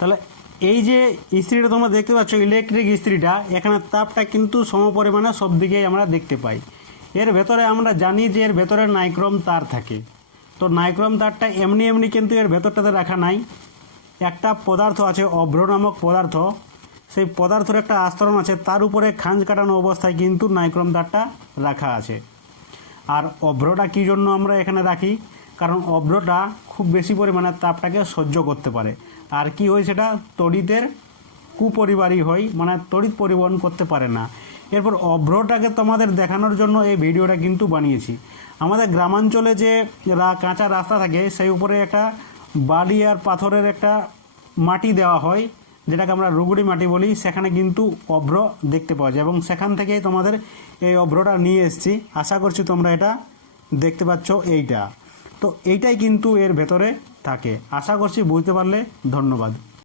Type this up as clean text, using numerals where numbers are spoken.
তাহলে এই যে ইস্ত্রিটা তোমরা দেখতে পাচ্ছ, ইলেকট্রিক ইস্ত্রিটা, এখানে তাপটা কিন্তু সমপরিমাণে সব দিকেই আমরা দেখতে পাই। এর ভেতরে আমরা জানি যে এর ভেতরে নাইক্রোম তার থাকে। তো নাইক্রোম তারটা এমনি এমনি কিন্তু এর ভেতরটাতে রাখা নাই, একটা পদার্থ আছে অভ্র নামক পদার্থ, সেই পদার্থের একটা আস্তরণ আছে, তার উপরে খাঁজ কাটানো অবস্থায় কিন্তু নাইক্রোম তারটা রাখা আছে। আর অভ্রটা কী জন্য আমরা এখানে রাখি, কারণ অভ্রটা খুব বেশি পরিমাণে তাপটাকে সহ্য করতে পারে। আর কি হয়, সেটা তড়িতের কুপরিবাহী হয়, মানে তড়িৎ পরিবহন করতে পারে না। এরপর অভ্রটাকে তোমাদের দেখানোর জন্য এই ভিডিওটা কিন্তু বানিয়েছি। আমাদের গ্রামাঞ্চলে যে কাঁচা রাস্তা থাকে, সেই উপরে একটা বালি আর পাথরের একটা মাটি দেওয়া হয়, যেটাকে আমরা রুগুড়ি মাটি বলি। সেখানে কিন্তু অভ্র দেখতে পাওয়া যায় এবং সেখান থেকেই তোমাদের এই অভ্রটা নিয়ে এসেছি। আশা করছি তোমরা এটা দেখতে পাচ্ছ। এইটা তো এইটাই কিন্তু এর ভেতরে থাকে। আশা করছি বুঝতে পারলে। ধন্যবাদ।